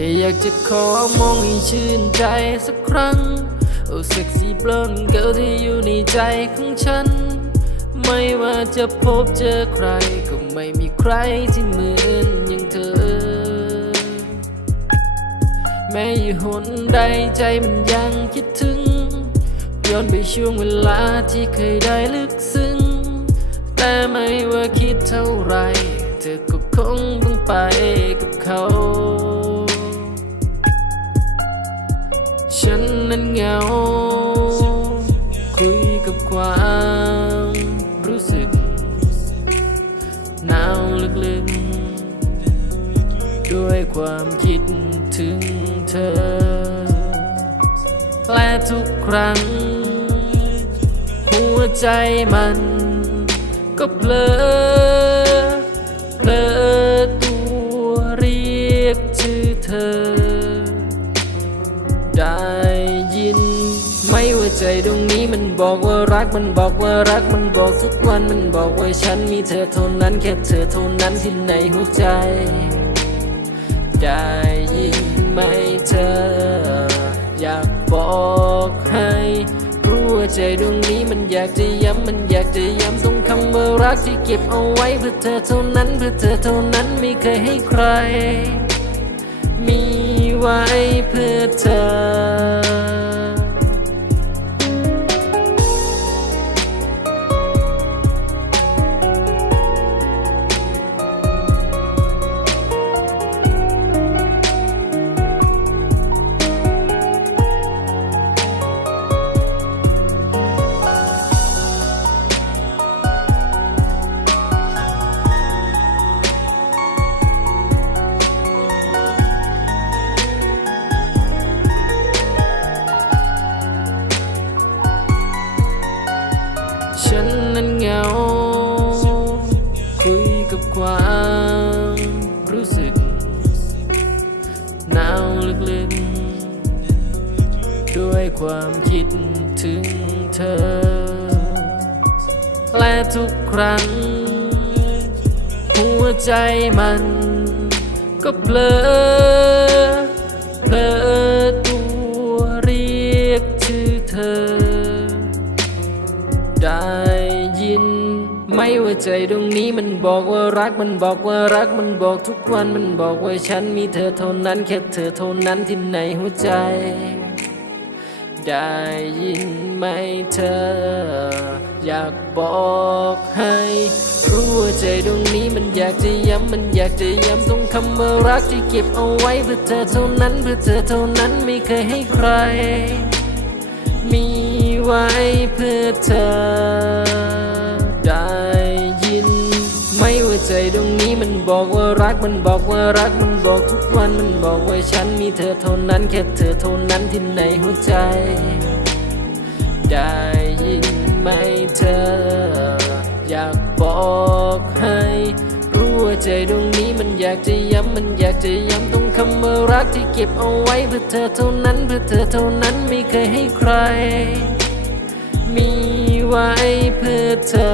ค่อยากจะขอมองให้ชื่นใจสักครั้ง โอ้เซ็กซี่บลอนเกิลที่อยู่ในใจของฉัน ไม่ว่าจะพบเจอใคร ก็ไม่มีใครที่เหมือนอย่างเธอ แม้อยู่หนใดใจมันยังคิดถึง ย้อนไปช่วงเวลาที่เคยได้ลึกซึ้ง แต่ไม่ว่าคิดเท่า เหงา คุยกับความรู้สึกหนาวลึกๆ ด้วยความคิดถึงเธอ และทุกครั้ง หัวใจมันก็เผลอ ตรงนี้มันบอกว่ารักมันบอกว่ารักมันบอกทุกวันมันบอกว่าฉันมีเธอเท่านั้นแค่เธอเท่านั้นที่ในหัวใจ ได้ยินไหมเธอ อยากบอกให้รู้ว่าใจดวงนี้มันอยากจะย้ำมันอยากจะย้ำตรงคำว่ารักที่เก็บเอาไว้เพื่อเธอเท่านั้นเพื่อเธอเท่านั้นไม่เคยให้ใคร มีไว้เพื่อเธอ ด้วยความคิดถึงเธอ และทุกครั้ง หัวใจมันก็เผลอเผลอตัวเรียกชื่อเธอ ได้ยินไม่ว่าใจตรงนี้มันบอกว่ารักมันบอกว่ารักมันบอกทุกวันมันบอกว่าฉันมีเธอเท่านั้นแค่เธอเท่านั้นที่ในหัวใจ ได้ยินไหมเธอ อยากบอกให้ รู้ว่าใจดวงนี้มันอยากจะย้ำมันอยากจะย้ำตรงคำว่ารักที่เก็บเอาไว้เพื่อเธอเท่านั้นเพื่อเธอเท่านั้นไม่เคยให้ใคร มีไว้เพื่อเธอ ว่าใจตรงนี้มันบอกว่ารักมันบอกว่ารักมันบอกทุกวันมันบอกว่าฉันมีเธอเท่านั้นแค่เธอเท่านั้นที่ในหัวใจ ได้ยินไหมเธอ อยากบอกให้รู้ว่าใจตรงนี้มันอยากจะย้ำมันอยากจะย้ำตรงคำว่ารักที่เก็บเอาไว้เพื่อเธอเท่านั้นเพื่อเธอเท่านั้นไม่เคยให้ใคร มีไว้เพื่อเธอ